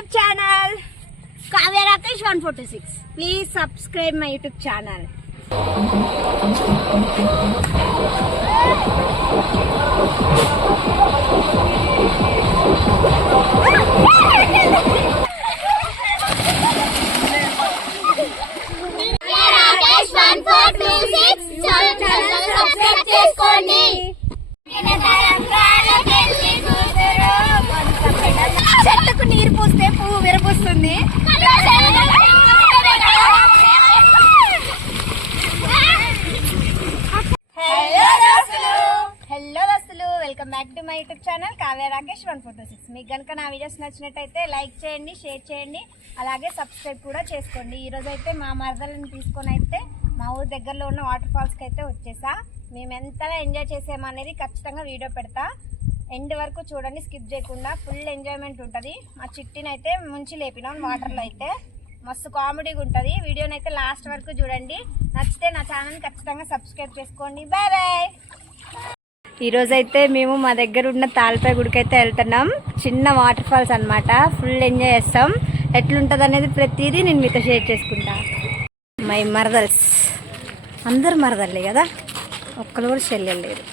YouTube channel Kavya Rakesh 146. Please subscribe my YouTube channel. Rakesh 146 channel subscribe చేసుకోండి. చెట్టుకు నీరు పోస్తే పువ్వు విరబూస్తుంది. హలో దోస్తులు, welcome back to my YouTube channel Kavya Rakesh 146. మీకు కనుక నా వీడియోస్ నచ్చినట్టయితే లైక్ చేయండి, షేర్ చేయండి, అలాగే సబ్స్క్రైబ్ కూడా చేసుకోండి. ఈరోజు అయితే మా మరదలను తీసుకొని అయితే మా ఊరు దగ్గరలో ఉన్న వాటర్ ఫాల్స్కి అయితే వచ్చేసా. మేము ఎంతగా ఎంజాయ్ చేసామనేది ఖచ్చితంగా వీడియో పెడతా. ఎండ్ వరకు చూడండి, స్కిప్ చేయకుండా. ఫుల్ ఎంజాయ్మెంట్ ఉంటుంది. మా చిట్టిని అయితే ముంచి లేపినాం వాటర్లో. అయితే మస్తు కామెడీగా ఉంటుంది. వీడియోని అయితే లాస్ట్ వరకు చూడండి. నచ్చితే నా ఛానల్ని ఖచ్చితంగా సబ్స్క్రైబ్ చేసుకోండి. Bye bye. ఈరోజు అయితే మేము మా దగ్గర ఉన్న తాళ్ళపై గుడికి అయితే వెళ్తున్నాం. చిన్న వాటర్ ఫాల్స్ అనమాట. ఫుల్ ఎంజాయ్ చేస్తాం. ఎట్లుంటుంది అనేది ప్రతిదీ నేను మీతో షేర్ చేసుకుంటా. మై మరదల్స్ అందరు మరదల్లే కదా, ఒక్కరు కూడా చెల్లెలేరు.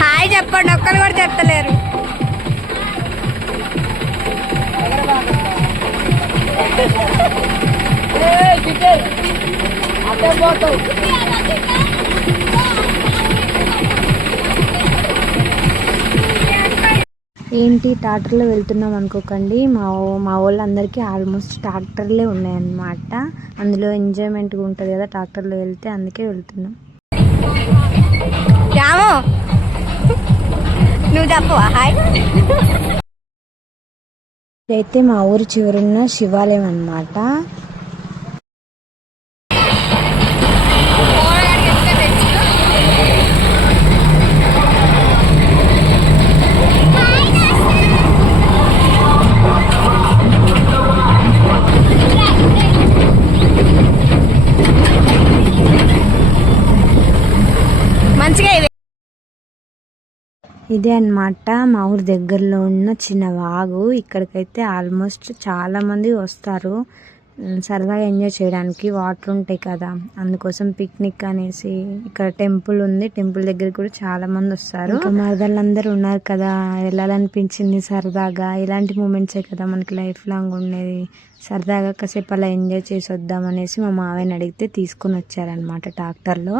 హాయ్ చెప్పండి, ఒక్కరు కూడా చెప్తలేరు. ఏంటి ట్రాక్టర్లో వెళ్తున్నాం అనుకోకండి. మా వాళ్ళందరికీ ఆల్మోస్ట్ ట్రాక్టర్లే ఉన్నాయన్నమాట. అందులో ఎంజాయ్మెంట్గా ఉంటుంది కదా ట్రాక్టర్లో వెళ్తే, అందుకే వెళ్తున్నాం. రాము నువ్వు చెప్పవా హాయ్. అయితే మా ఊరి చివరున్న శివాలయం అన్నమాట. ఇదే అన్నమాట మా ఊరి దగ్గరలో ఉన్న చిన్న వాగు. ఇక్కడికైతే ఆల్మోస్ట్ చాలా మంది వస్తారు సరదాగా ఎంజాయ్ చేయడానికి. వాటర్ ఉంటాయి కదా, అందుకోసం పిక్నిక్ అనేసి. ఇక్కడ టెంపుల్ ఉంది, టెంపుల్ దగ్గర కూడా చాలా మంది వస్తారు. మరదళ్ళందరూ ఉన్నారు కదా, వెళ్ళాలనిపించింది సరదాగా. ఇలాంటి మూమెంట్సే కదా మనకి లైఫ్ లాంగ్ ఉండేది. సరదాగా కాసేపు అలా ఎంజాయ్ చేసి వద్దాం అనేసి మా మావయ్యని అడిగితే తీసుకొని వచ్చారనమాట ట్రాక్టర్లో.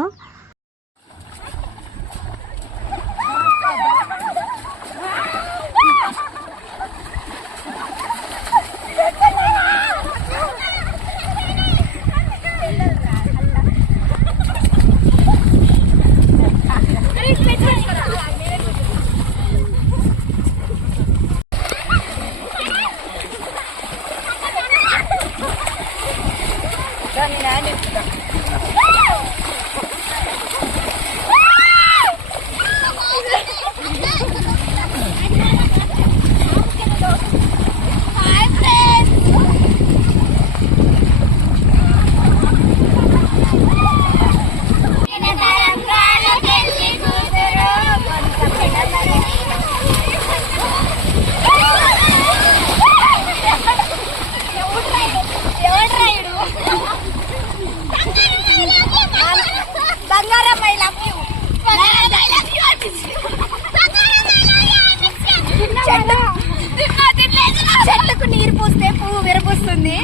చెట్టుకు నీరు పోస్తే పువ్వు విరబూస్తుంది.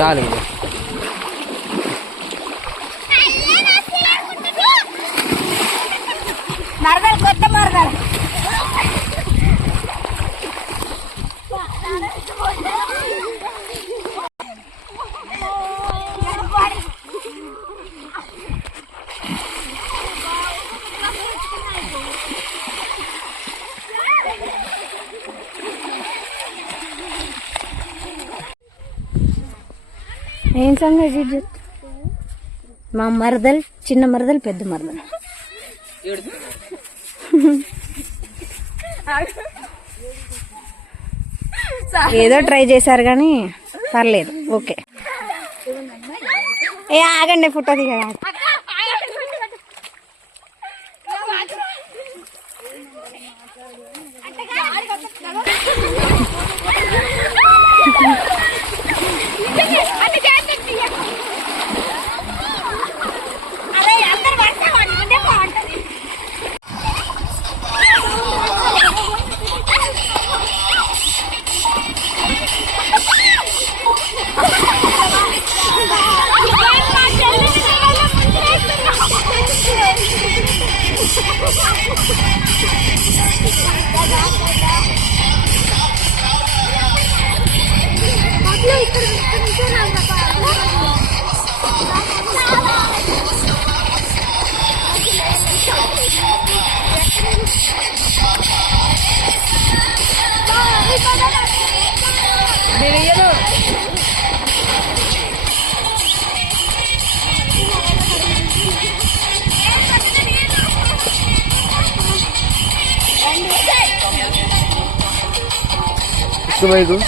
చాలు మరదలు, కొత్త మరదలు. ఏం సంగతి మా మరదలు, చిన్న మరదలు, పెద్ద మరదలు. ఏదో ట్రై చేశారు కానీ పర్లేదు, ఓకే. ఏ ఆగండి, ఫోటో దిగా. Assalamualaikum.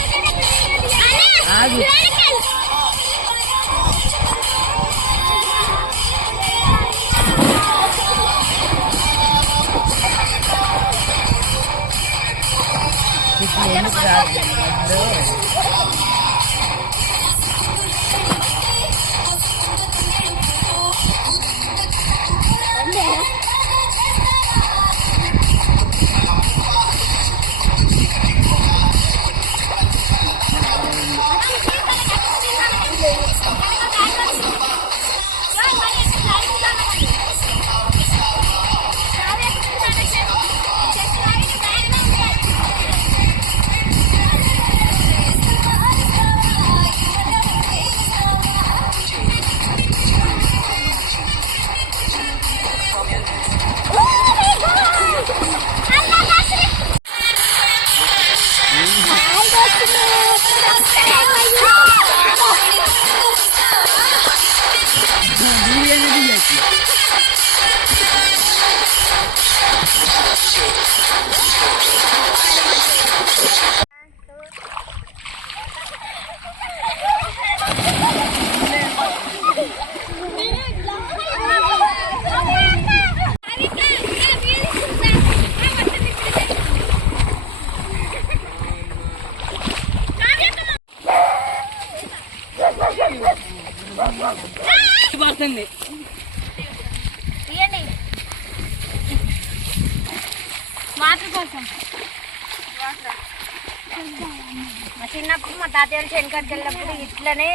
మా చిన్నప్పుడు మా తాతయ్య చెనకడికి వెళ్ళినప్పుడు ఇట్లనే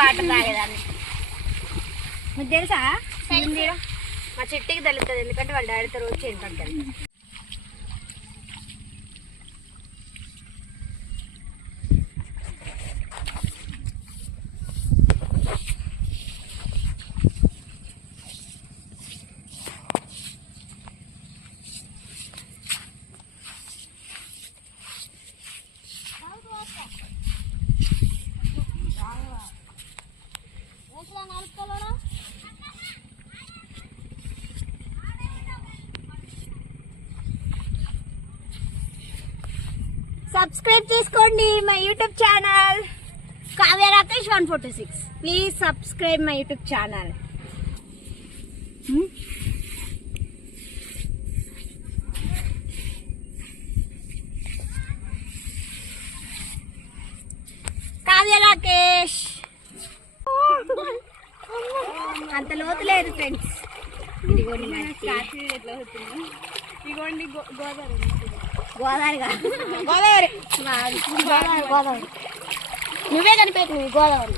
వాటర్ తాగేదాన్ని. మీకు తెలుసా? మా చిట్టికి తెలుస్తుంది, ఎందుకంటే వాళ్ళ డాడీతో రోజు చెనకడికి వెళ్తారు. సబ్స్క్రైబ్ చేసుకోండి my YouTube channel Kavya Rakesh 146. Please subscribe my YouTube channel. Kavya Rakesh అంత లోతు లేదు ఫ్రెండ్స్. ఇదిగోండి ఇదిగోండి గోదావరి నువ్వే కనిపెట్టు Godavari.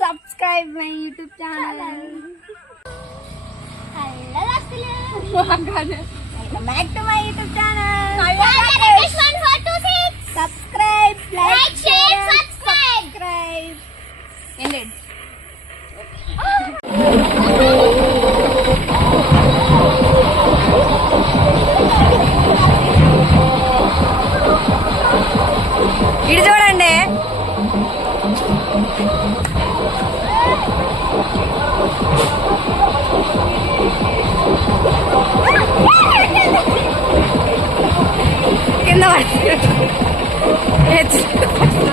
Subscribe my YouTube channel. Welcome back to my YouTube channel. Subscribe, like, share, subscribe. Ended. KH